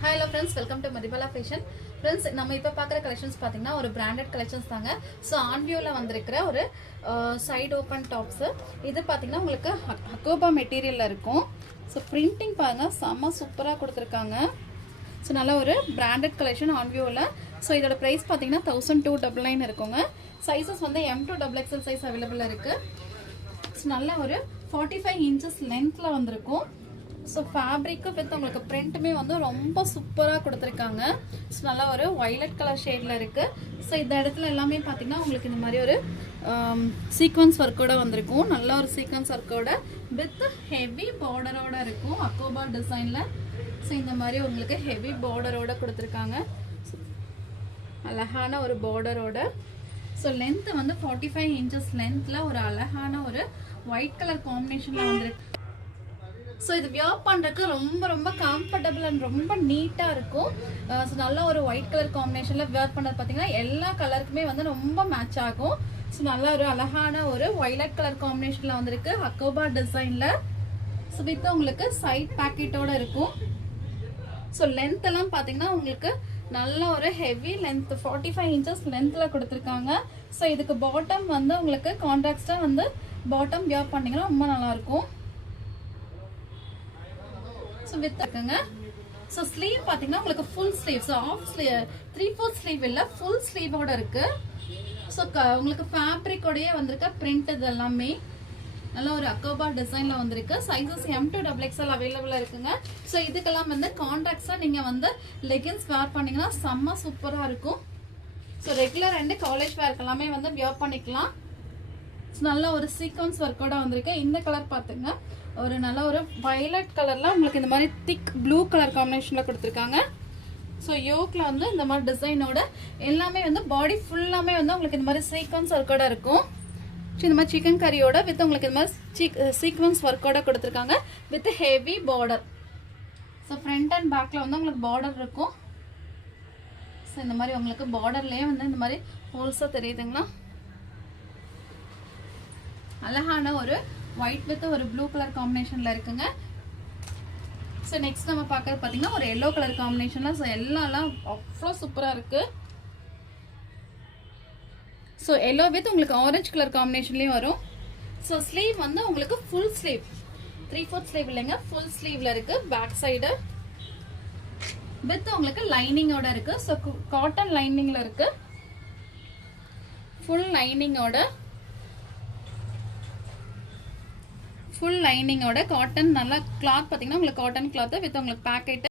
Hi hello friends, welcome to Madhibala Fashion. Friends, நம்ம இப்ப பார்க்குற கலெக்ஷன்ஸ் பாத்தீங்கன்னா ஒரு பிராண்டட் கலெக்ஷன்ஸ் தாங்க. ஸோ ஆன்வியூல வந்திருக்கிற ஒரு சைடு ஓப்பன் டாப்ஸ். இது பாத்தீங்கன்னா உங்களுக்கு ஹக்கோபா மெட்டீரியல்ல இருக்கும். ஸோ பிரிண்டிங் பாருங்க செம்ம சூப்பரா கொடுத்துருக்காங்க. ஸோ நல்ல ஒரு பிராண்டட் கலெக்ஷன் ஆன்வியூல. ஸோ இதோட ப்ரைஸ் பார்த்தீங்கன்னா 1299 இருக்குங்க. சைஸஸ் வந்து M2XXL சைஸ் அவைலபிள் இருக்கு. ஸோ நல்ல ஒரு 45 இன்ச்சஸ் லென்த்ல வந்திருக்கும். ஸோ ஃபேப்ரிக்கு வித் உங்களுக்கு பிரிண்ட்டுமே வந்து ரொம்ப சூப்பராக கொடுத்துருக்காங்க. ஸோ நல்லா ஒரு வயலட் கலர் ஷேடில் இருக்குது. ஸோ இந்த இடத்துல எல்லாமே பார்த்தீங்கன்னா உங்களுக்கு இந்த மாதிரி ஒரு சீக்வன்ஸ் ஒர்க்கோட வந்திருக்கும். நல்ல ஒரு சீக்வன்ஸ் ஒர்க்கோட வித் ஹெவி பார்டரோட இருக்கும் அக்கோபா டிசைனில். ஸோ இந்த மாதிரி உங்களுக்கு ஹெவி பார்டரோட கொடுத்துருக்காங்க. அழகான ஒரு பார்டரோட. ஸோ லென்த் வந்து 45 இன்ச்சஸ் லென்த்தில் ஒரு அழகான ஒரு ஒயிட் கலர் காம்பினேஷனில் வந்துருக்கு. ஸோ இது வியர் பண்ணுறதுக்கு ரொம்ப ரொம்ப கம்ஃபர்டபுள் அண்ட் ரொம்ப நீட்டாக இருக்கும். ஸோ நல்ல ஒரு ஒயிட் கலர் காம்பினேஷனில் வியர் பண்ணுறது பார்த்தீங்கன்னா எல்லா கலருக்குமே வந்து ரொம்ப மேட்ச் ஆகும். ஸோ நல்ல ஒரு அழகான ஒரு வயலட் கலர் காம்பினேஷனில் வந்திருக்கு அக்கோபா டிசைனில். ஸோ வித் உங்களுக்கு சைட் பேக்கெட்டோட இருக்கும். ஸோ லென்த் எல்லாம் பார்த்தீங்கன்னா உங்களுக்கு நல்ல ஒரு ஹெவி லென்த் 45 இன்ச்சஸ் லென்த்தில் கொடுத்துருக்காங்க. ஸோ இதுக்கு பாட்டம் வந்து உங்களுக்கு கான்ட்ராக்டாக வந்து பாட்டம் வியர் பண்ணிங்கன்னா ரொம்ப நல்லாயிருக்கும். ஸோ வித் இருக்குங்க. ஸோ ஸ்லீவ் பார்த்தீங்கன்னா உங்களுக்கு full sleeve. So of sleeve 3/4 sleeve இல்லை ஃபுல் ஸ்லீவோட இருக்கு. ஸோ உங்களுக்கு ஃபேப்ரிக்கோடயே வந்திருக்க பிரிண்ட் இது எல்லாமே நல்ல ஒரு அக்கோபா டிசைன்ல வந்திருக்கு. சைஸஸ் M2XXL அவைலபிளா இருக்குங்க. ஸோ இதுக்கெல்லாம் வந்து கான்ட்ராக்ட்ஸா நீங்க வந்து லெகின்ஸ் வேர் பண்ணீங்கன்னா செம்ம சூப்பரா இருக்கும். ஸோ ரெகுலர் அண்ட் காலேஜ் வேர்க்கு எல்லாமே வந்து வியர் பண்ணிக்கலாம். நல்ல ஒரு சீக்வன்ஸ் ஒர்க்கோட வந்திருக்கு. இந்த கலர் பாத்துங்க ஒரு நல்ல ஒரு வயலட் கலர்ல உங்களுக்கு இந்த மாதிரி திக் ப்ளூ கலர் காம்பினேஷன்ல கொடுத்துருக்காங்க. ஸோ யோக்ல வந்து இந்த மாதிரி டிசைனோட எல்லாமே வந்து பாடி ஃபுல்லாமே வந்து உங்களுக்கு இந்த மாதிரி சீக்வன்ஸ் ஒர்க்கோட இருக்கும். ஸோ இந்த மாதிரி சிக்கன் கறியோட வித் உங்களுக்கு இந்த மாதிரி சீக்வன்ஸ் ஒர்க்கோட கொடுத்துருக்காங்க with heavy border. So front and பேக்ல வந்து உங்களுக்கு பார்டர் இருக்கும். ஸோ இந்த மாதிரி உங்களுக்கு பார்டர்லயே வந்து இந்த மாதிரி ஹோல்ஸா தெரியுதுங்களா. அழகான ஒரு ஒயிட் வித் ஒரு ப்ளூ கலர் காம்பினேஷன்ல இருக்குங்க. ஸோ நெக்ஸ்ட் நம்ம பார்க்கறது பார்த்தீங்கன்னா ஒரு எல்லோ கலர் காம்பினேஷன்ல. ஸோ எல்லாம் அவ்வளோ சூப்பராக இருக்கு. ஸோ எல்லோ வித் உங்களுக்கு ஆரஞ்சு கலர் காம்பினேஷன்லயும் வரும். ஸோ ஸ்லீவ் வந்து உங்களுக்கு ஃபுல் ஸ்லீவ் 3/4 ஸ்லீவ் இல்லைங்க ஃபுல் ஸ்லீவ்ல இருக்கு. பேக் சைடு வித் உங்களுக்கு லைனிங்கோட இருக்கு. ஸோ காட்டன் லைனிங்ல இருக்கு. ஃபுல் லைனிங்கோட காட்டன் நல்லா கிளாத் பார்த்தீங்கன்னா உங்களுக்கு காட்டன் கிளாத் வித் உங்களுக்கு பேக்கெட்